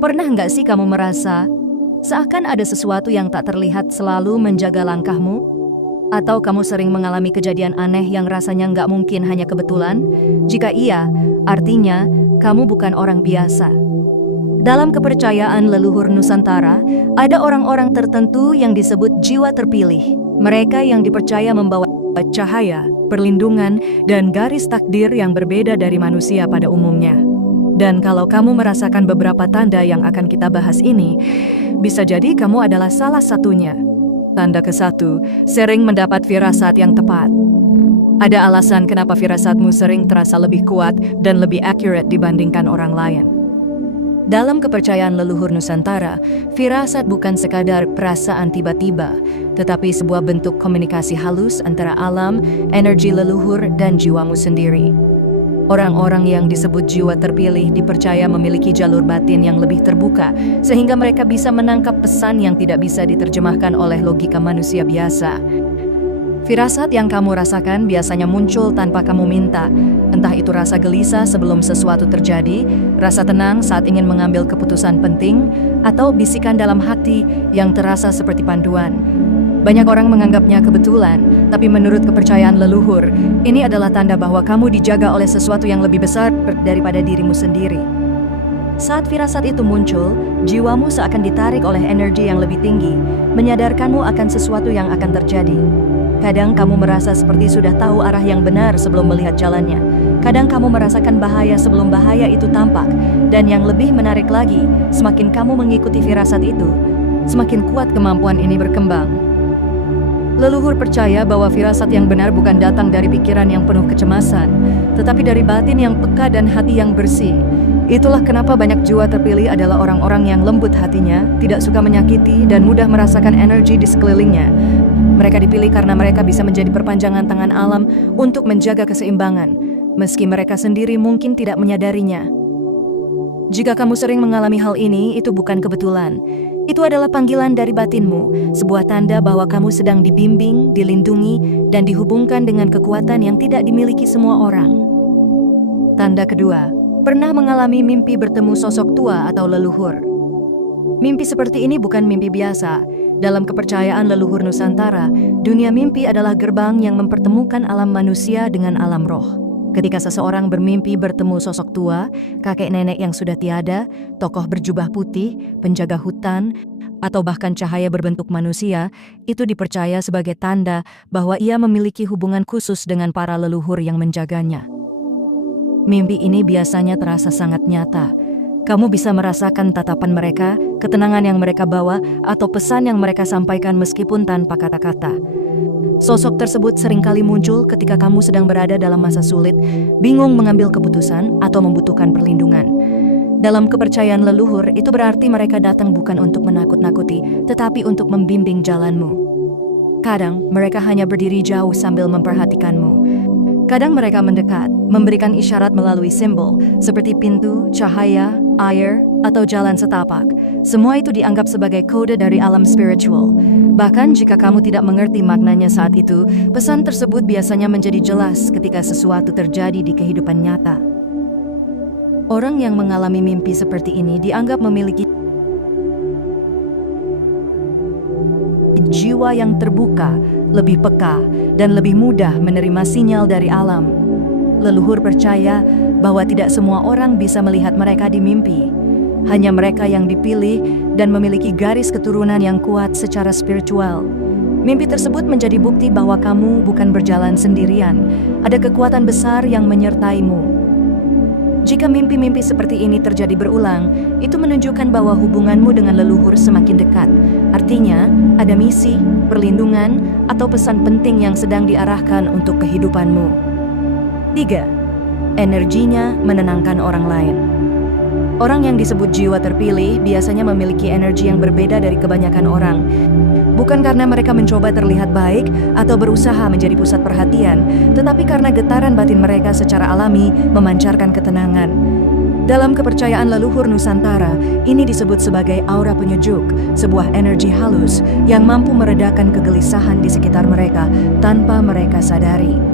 Pernah nggak sih kamu merasa seakan ada sesuatu yang tak terlihat selalu menjaga langkahmu? Atau kamu sering mengalami kejadian aneh yang rasanya nggak mungkin hanya kebetulan? Jika iya, artinya kamu bukan orang biasa. Dalam kepercayaan leluhur Nusantara, ada orang-orang tertentu yang disebut jiwa terpilih. Mereka yang dipercaya membawa cahaya, perlindungan, dan garis takdir yang berbeda dari manusia pada umumnya. Dan kalau kamu merasakan beberapa tanda yang akan kita bahas ini, bisa jadi kamu adalah salah satunya. Tanda ke-1, sering mendapat firasat yang tepat. Ada alasan kenapa firasatmu sering terasa lebih kuat dan lebih accurate dibandingkan orang lain. Dalam kepercayaan leluhur Nusantara, firasat bukan sekadar perasaan tiba-tiba, tetapi sebuah bentuk komunikasi halus antara alam, energi leluhur, dan jiwamu sendiri. Orang-orang yang disebut jiwa terpilih dipercaya memiliki jalur batin yang lebih terbuka, sehingga mereka bisa menangkap pesan yang tidak bisa diterjemahkan oleh logika manusia biasa. Firasat yang kamu rasakan biasanya muncul tanpa kamu minta, entah itu rasa gelisah sebelum sesuatu terjadi, rasa tenang saat ingin mengambil keputusan penting, atau bisikan dalam hati yang terasa seperti panduan. Banyak orang menganggapnya kebetulan, tapi menurut kepercayaan leluhur, ini adalah tanda bahwa kamu dijaga oleh sesuatu yang lebih besar daripada dirimu sendiri. Saat firasat itu muncul, jiwamu seakan ditarik oleh energi yang lebih tinggi, menyadarkanmu akan sesuatu yang akan terjadi. Kadang kamu merasa seperti sudah tahu arah yang benar sebelum melihat jalannya. Kadang kamu merasakan bahaya sebelum bahaya itu tampak. Dan yang lebih menarik lagi, semakin kamu mengikuti firasat itu, semakin kuat kemampuan ini berkembang. Leluhur percaya bahwa firasat yang benar bukan datang dari pikiran yang penuh kecemasan, tetapi dari batin yang peka dan hati yang bersih. Itulah kenapa banyak jiwa terpilih adalah orang-orang yang lembut hatinya, tidak suka menyakiti, dan mudah merasakan energi di sekelilingnya. Mereka dipilih karena mereka bisa menjadi perpanjangan tangan alam untuk menjaga keseimbangan, meski mereka sendiri mungkin tidak menyadarinya. Jika kamu sering mengalami hal ini, itu bukan kebetulan. Itu adalah panggilan dari batinmu, sebuah tanda bahwa kamu sedang dibimbing, dilindungi, dan dihubungkan dengan kekuatan yang tidak dimiliki semua orang. Tanda kedua, pernah mengalami mimpi bertemu sosok tua atau leluhur. Mimpi seperti ini bukan mimpi biasa. Dalam kepercayaan leluhur Nusantara, dunia mimpi adalah gerbang yang mempertemukan alam manusia dengan alam roh. Ketika seseorang bermimpi bertemu sosok tua, kakek nenek yang sudah tiada, tokoh berjubah putih, penjaga hutan, atau bahkan cahaya berbentuk manusia, itu dipercaya sebagai tanda bahwa ia memiliki hubungan khusus dengan para leluhur yang menjaganya. Mimpi ini biasanya terasa sangat nyata. Kamu bisa merasakan tatapan mereka, ketenangan yang mereka bawa, atau pesan yang mereka sampaikan meskipun tanpa kata-kata. Sosok tersebut seringkali muncul ketika kamu sedang berada dalam masa sulit, bingung mengambil keputusan, atau membutuhkan perlindungan. Dalam kepercayaan leluhur, itu berarti mereka datang bukan untuk menakut-nakuti, tetapi untuk membimbing jalanmu. Kadang, mereka hanya berdiri jauh sambil memperhatikanmu. Kadang mereka mendekat, memberikan isyarat melalui simbol, seperti pintu, cahaya, air, atau jalan setapak. Semua itu dianggap sebagai kode dari alam spiritual. Bahkan jika kamu tidak mengerti maknanya saat itu, pesan tersebut biasanya menjadi jelas ketika sesuatu terjadi di kehidupan nyata. Orang yang mengalami mimpi seperti ini dianggap memiliki jiwa yang terbuka, lebih peka, dan lebih mudah menerima sinyal dari alam. Leluhur percaya bahwa tidak semua orang bisa melihat mereka di mimpi. Hanya mereka yang dipilih dan memiliki garis keturunan yang kuat secara spiritual. Mimpi tersebut menjadi bukti bahwa kamu bukan berjalan sendirian. Ada kekuatan besar yang menyertaimu. Jika mimpi-mimpi seperti ini terjadi berulang, itu menunjukkan bahwa hubunganmu dengan leluhur semakin dekat. Artinya, ada misi, perlindungan, atau pesan penting yang sedang diarahkan untuk kehidupanmu. 3. Energinya menenangkan orang lain. Orang yang disebut jiwa terpilih biasanya memiliki energi yang berbeda dari kebanyakan orang. Bukan karena mereka mencoba terlihat baik atau berusaha menjadi pusat perhatian, tetapi karena getaran batin mereka secara alami memancarkan ketenangan. Dalam kepercayaan leluhur Nusantara, ini disebut sebagai aura penyejuk, sebuah energi halus yang mampu meredakan kegelisahan di sekitar mereka tanpa mereka sadari.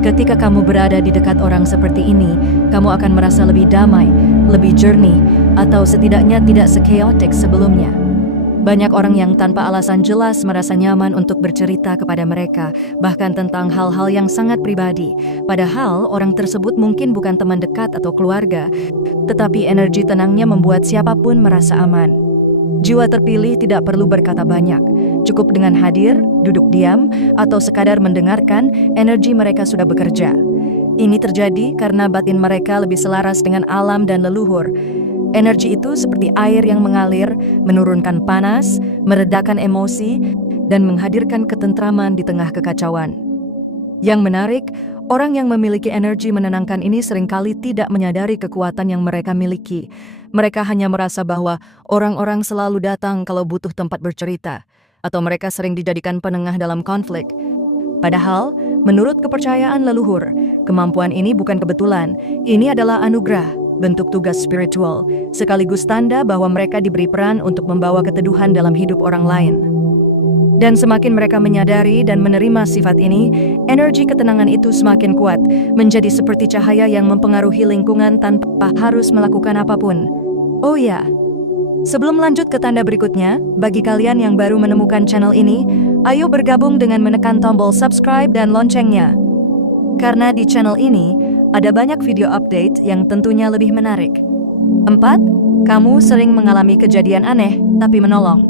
Ketika kamu berada di dekat orang seperti ini, kamu akan merasa lebih damai, lebih jernih, atau setidaknya tidak chaotic sebelumnya. Banyak orang yang tanpa alasan jelas merasa nyaman untuk bercerita kepada mereka, bahkan tentang hal-hal yang sangat pribadi. Padahal orang tersebut mungkin bukan teman dekat atau keluarga, tetapi energi tenangnya membuat siapapun merasa aman. Jiwa terpilih tidak perlu berkata banyak. Cukup dengan hadir, duduk diam, atau sekadar mendengarkan, energi mereka sudah bekerja. Ini terjadi karena batin mereka lebih selaras dengan alam dan leluhur. Energi itu seperti air yang mengalir, menurunkan panas, meredakan emosi, dan menghadirkan ketentraman di tengah kekacauan. Yang menarik, orang yang memiliki energi menenangkan ini seringkali tidak menyadari kekuatan yang mereka miliki. Mereka hanya merasa bahwa orang-orang selalu datang kalau butuh tempat bercerita, atau mereka sering dijadikan penengah dalam konflik. Padahal, menurut kepercayaan leluhur, kemampuan ini bukan kebetulan, ini adalah anugerah. Bentuk tugas spiritual, sekaligus tanda bahwa mereka diberi peran untuk membawa keteduhan dalam hidup orang lain. Dan semakin mereka menyadari dan menerima sifat ini, energi ketenangan itu semakin kuat, menjadi seperti cahaya yang mempengaruhi lingkungan tanpa harus melakukan apapun. Oh ya, sebelum lanjut ke tanda berikutnya, bagi kalian yang baru menemukan channel ini, ayo bergabung dengan menekan tombol subscribe dan loncengnya. Karena di channel ini, ada banyak video update yang tentunya lebih menarik. 4. Kamu sering mengalami kejadian aneh, tapi menolong.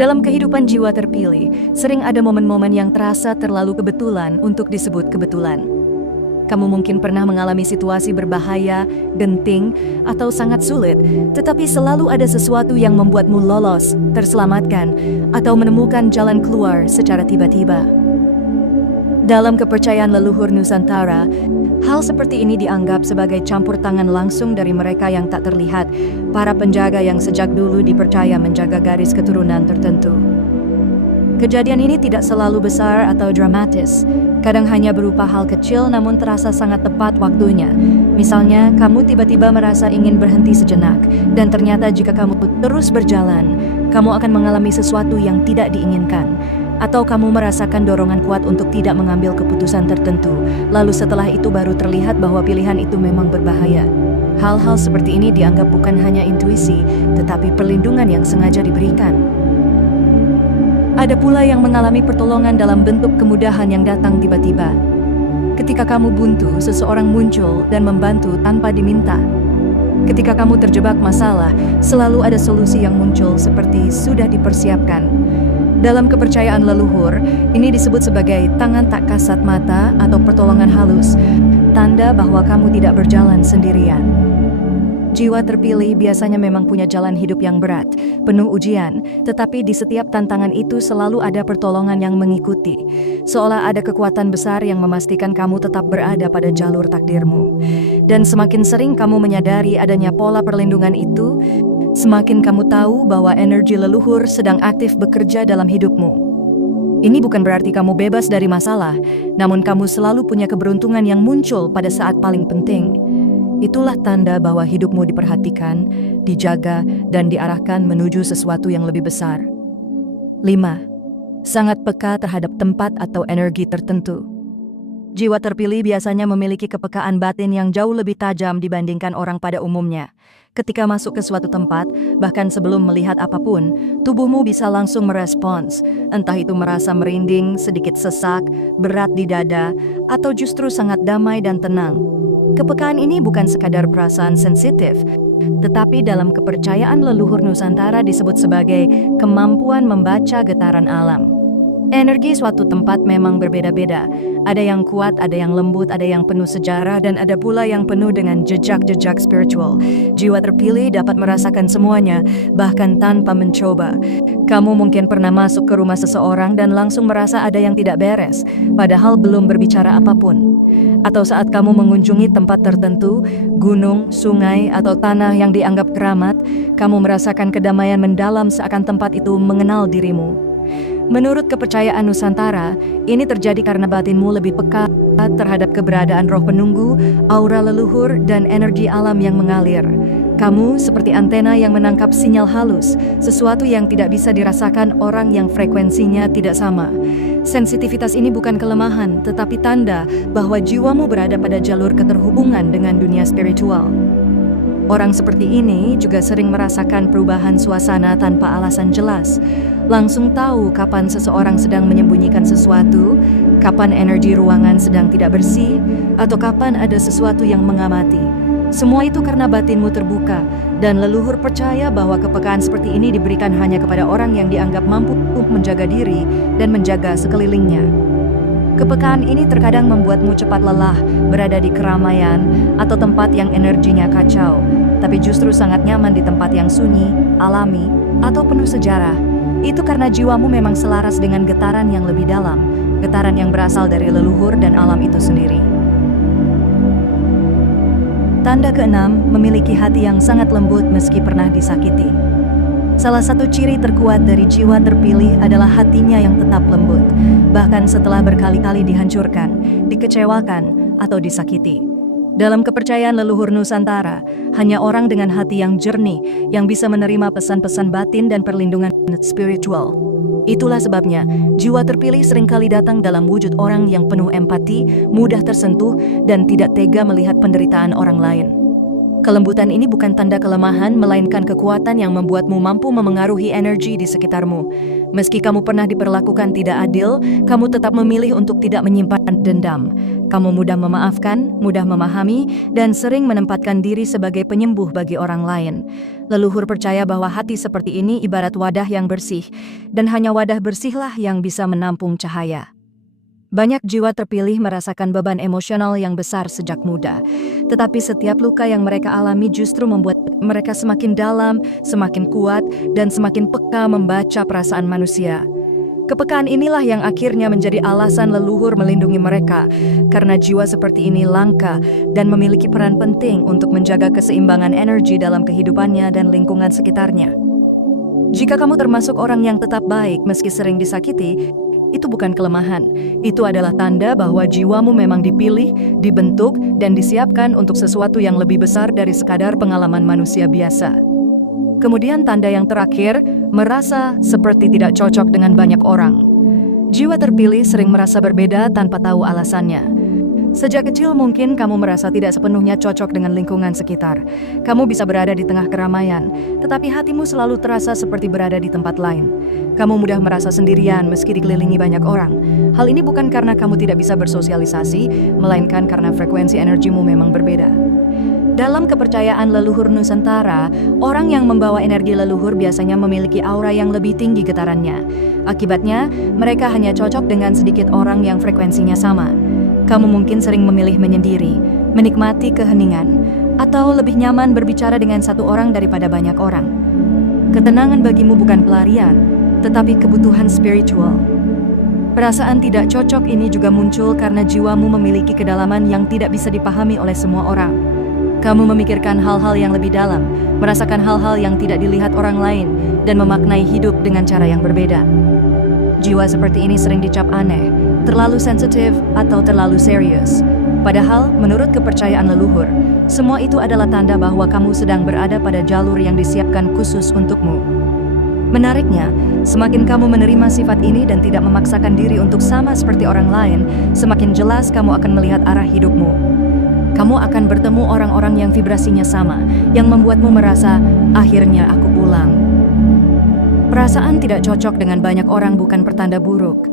Dalam kehidupan jiwa terpilih, sering ada momen-momen yang terasa terlalu kebetulan untuk disebut kebetulan. Kamu mungkin pernah mengalami situasi berbahaya, genting, atau sangat sulit, tetapi selalu ada sesuatu yang membuatmu lolos, terselamatkan, atau menemukan jalan keluar secara tiba-tiba. Dalam kepercayaan leluhur Nusantara, hal seperti ini dianggap sebagai campur tangan langsung dari mereka yang tak terlihat, para penjaga yang sejak dulu dipercaya menjaga garis keturunan tertentu. Kejadian ini tidak selalu besar atau dramatis, kadang hanya berupa hal kecil namun terasa sangat tepat waktunya. Misalnya, kamu tiba-tiba merasa ingin berhenti sejenak, dan ternyata jika kamu terus berjalan, kamu akan mengalami sesuatu yang tidak diinginkan. Atau kamu merasakan dorongan kuat untuk tidak mengambil keputusan tertentu, lalu setelah itu baru terlihat bahwa pilihan itu memang berbahaya. Hal-hal seperti ini dianggap bukan hanya intuisi, tetapi perlindungan yang sengaja diberikan. Ada pula yang mengalami pertolongan dalam bentuk kemudahan yang datang tiba-tiba. Ketika kamu buntu, seseorang muncul dan membantu tanpa diminta. Ketika kamu terjebak masalah, selalu ada solusi yang muncul seperti sudah dipersiapkan. Dalam kepercayaan leluhur, ini disebut sebagai tangan tak kasat mata atau pertolongan halus, tanda bahwa kamu tidak berjalan sendirian. Jiwa terpilih biasanya memang punya jalan hidup yang berat, penuh ujian, tetapi di setiap tantangan itu selalu ada pertolongan yang mengikuti, seolah ada kekuatan besar yang memastikan kamu tetap berada pada jalur takdirmu. Dan semakin sering kamu menyadari adanya pola perlindungan itu, semakin kamu tahu bahwa energi leluhur sedang aktif bekerja dalam hidupmu. Ini bukan berarti kamu bebas dari masalah, namun kamu selalu punya keberuntungan yang muncul pada saat paling penting. Itulah tanda bahwa hidupmu diperhatikan, dijaga, dan diarahkan menuju sesuatu yang lebih besar. 5. Sangat peka terhadap tempat atau energi tertentu. Jiwa terpilih biasanya memiliki kepekaan batin yang jauh lebih tajam dibandingkan orang pada umumnya. Ketika masuk ke suatu tempat, bahkan sebelum melihat apapun, tubuhmu bisa langsung merespons, entah itu merasa merinding, sedikit sesak, berat di dada, atau justru sangat damai dan tenang. Kepekaan ini bukan sekadar perasaan sensitif, tetapi dalam kepercayaan leluhur Nusantara disebut sebagai kemampuan membaca getaran alam. Energi suatu tempat memang berbeda-beda. Ada yang kuat, ada yang lembut, ada yang penuh sejarah, dan ada pula yang penuh dengan jejak-jejak spiritual. Jiwa terpilih dapat merasakan semuanya, bahkan tanpa mencoba. Kamu mungkin pernah masuk ke rumah seseorang dan langsung merasa ada yang tidak beres, padahal belum berbicara apapun. Atau saat kamu mengunjungi tempat tertentu, gunung, sungai, atau tanah yang dianggap keramat, kamu merasakan kedamaian mendalam seakan tempat itu mengenal dirimu. Menurut kepercayaan Nusantara, ini terjadi karena batinmu lebih peka terhadap keberadaan roh penunggu, aura leluhur, dan energi alam yang mengalir. Kamu seperti antena yang menangkap sinyal halus, sesuatu yang tidak bisa dirasakan orang yang frekuensinya tidak sama. Sensitivitas ini bukan kelemahan, tetapi tanda bahwa jiwamu berada pada jalur keterhubungan dengan dunia spiritual. Orang seperti ini juga sering merasakan perubahan suasana tanpa alasan jelas. Langsung tahu kapan seseorang sedang menyembunyikan sesuatu, kapan energi ruangan sedang tidak bersih, atau kapan ada sesuatu yang mengamati. Semua itu karena batinmu terbuka, dan leluhur percaya bahwa kepekaan seperti ini diberikan hanya kepada orang yang dianggap mampu menjaga diri dan menjaga sekelilingnya. Kepekaan ini terkadang membuatmu cepat lelah berada di keramaian atau tempat yang energinya kacau, tapi justru sangat nyaman di tempat yang sunyi, alami, atau penuh sejarah. Itu karena jiwamu memang selaras dengan getaran yang lebih dalam, getaran yang berasal dari leluhur dan alam itu sendiri. Tanda keenam, memiliki hati yang sangat lembut meski pernah disakiti. Salah satu ciri terkuat dari jiwa terpilih adalah hatinya yang tetap lembut, bahkan setelah berkali-kali dihancurkan, dikecewakan, atau disakiti. Dalam kepercayaan leluhur Nusantara, hanya orang dengan hati yang jernih yang bisa menerima pesan-pesan batin dan perlindungan spiritual. Itulah sebabnya, jiwa terpilih seringkali datang dalam wujud orang yang penuh empati, mudah tersentuh, dan tidak tega melihat penderitaan orang lain. Kelembutan ini bukan tanda kelemahan, melainkan kekuatan yang membuatmu mampu memengaruhi energi di sekitarmu. Meski kamu pernah diperlakukan tidak adil, kamu tetap memilih untuk tidak menyimpan dendam. Kamu mudah memaafkan, mudah memahami, dan sering menempatkan diri sebagai penyembuh bagi orang lain. Leluhur percaya bahwa hati seperti ini ibarat wadah yang bersih, dan hanya wadah bersihlah yang bisa menampung cahaya. Banyak jiwa terpilih merasakan beban emosional yang besar sejak muda. Tetapi setiap luka yang mereka alami justru membuat mereka semakin dalam, semakin kuat, dan semakin peka membaca perasaan manusia. Kepekaan inilah yang akhirnya menjadi alasan leluhur melindungi mereka, karena jiwa seperti ini langka dan memiliki peran penting untuk menjaga keseimbangan energi dalam kehidupannya dan lingkungan sekitarnya. Jika kamu termasuk orang yang tetap baik meski sering disakiti, itu bukan kelemahan. Itu adalah tanda bahwa jiwamu memang dipilih, dibentuk, dan disiapkan untuk sesuatu yang lebih besar dari sekadar pengalaman manusia biasa. Kemudian tanda yang terakhir, merasa seperti tidak cocok dengan banyak orang. Jiwa terpilih sering merasa berbeda tanpa tahu alasannya. Sejak kecil mungkin kamu merasa tidak sepenuhnya cocok dengan lingkungan sekitar. Kamu bisa berada di tengah keramaian, tetapi hatimu selalu terasa seperti berada di tempat lain. Kamu mudah merasa sendirian meski dikelilingi banyak orang. Hal ini bukan karena kamu tidak bisa bersosialisasi, melainkan karena frekuensi energimu memang berbeda. Dalam kepercayaan leluhur Nusantara, orang yang membawa energi leluhur biasanya memiliki aura yang lebih tinggi getarannya. Akibatnya, mereka hanya cocok dengan sedikit orang yang frekuensinya sama. Kamu mungkin sering memilih menyendiri, menikmati keheningan, atau lebih nyaman berbicara dengan satu orang daripada banyak orang. Ketenangan bagimu bukan pelarian, tetapi kebutuhan spiritual. Perasaan tidak cocok ini juga muncul karena jiwamu memiliki kedalaman yang tidak bisa dipahami oleh semua orang. Kamu memikirkan hal-hal yang lebih dalam, merasakan hal-hal yang tidak dilihat orang lain, dan memaknai hidup dengan cara yang berbeda. Jiwa seperti ini sering dicap aneh, terlalu sensitif, atau terlalu serius. Padahal, menurut kepercayaan leluhur, semua itu adalah tanda bahwa kamu sedang berada pada jalur yang disiapkan khusus untukmu. Menariknya, semakin kamu menerima sifat ini dan tidak memaksakan diri untuk sama seperti orang lain, semakin jelas kamu akan melihat arah hidupmu. Kamu akan bertemu orang-orang yang vibrasinya sama, yang membuatmu merasa, akhirnya aku pulang. Perasaan tidak cocok dengan banyak orang bukan pertanda buruk.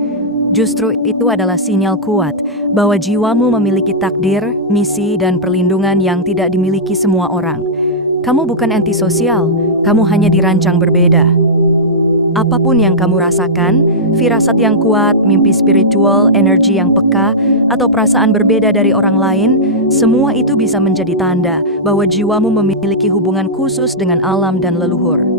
Justru itu adalah sinyal kuat bahwa jiwamu memiliki takdir, misi, dan perlindungan yang tidak dimiliki semua orang. Kamu bukan antisosial, kamu hanya dirancang berbeda. Apapun yang kamu rasakan, firasat yang kuat, mimpi spiritual, energi yang peka, atau perasaan berbeda dari orang lain, semua itu bisa menjadi tanda bahwa jiwamu memiliki hubungan khusus dengan alam dan leluhur.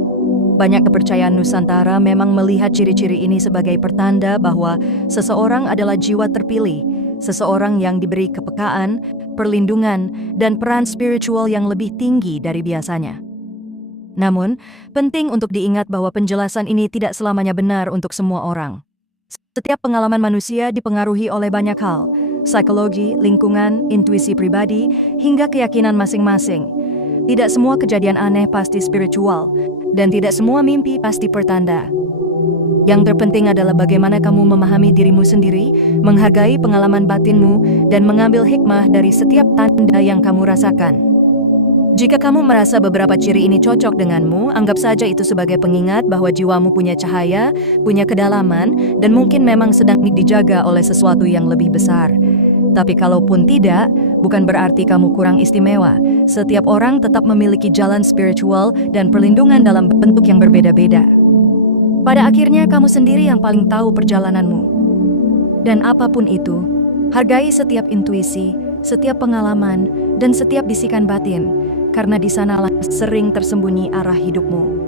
Banyak kepercayaan Nusantara memang melihat ciri-ciri ini sebagai pertanda bahwa seseorang adalah jiwa terpilih, seseorang yang diberi kepekaan, perlindungan, dan peran spiritual yang lebih tinggi dari biasanya. Namun, penting untuk diingat bahwa penjelasan ini tidak selamanya benar untuk semua orang. Setiap pengalaman manusia dipengaruhi oleh banyak hal, psikologi, lingkungan, intuisi pribadi, hingga keyakinan masing-masing. Tidak semua kejadian aneh pasti spiritual, dan tidak semua mimpi pasti pertanda. Yang terpenting adalah bagaimana kamu memahami dirimu sendiri, menghargai pengalaman batinmu, dan mengambil hikmah dari setiap tanda yang kamu rasakan. Jika kamu merasa beberapa ciri ini cocok denganmu, anggap saja itu sebagai pengingat bahwa jiwamu punya cahaya, punya kedalaman, dan mungkin memang sedang dijaga oleh sesuatu yang lebih besar. Tapi kalaupun tidak, bukan berarti kamu kurang istimewa. Setiap orang tetap memiliki jalan spiritual dan perlindungan dalam bentuk yang berbeda-beda. Pada akhirnya, kamu sendiri yang paling tahu perjalananmu. Dan apapun itu, hargai setiap intuisi, setiap pengalaman, dan setiap bisikan batin, karena di sanalah sering tersembunyi arah hidupmu.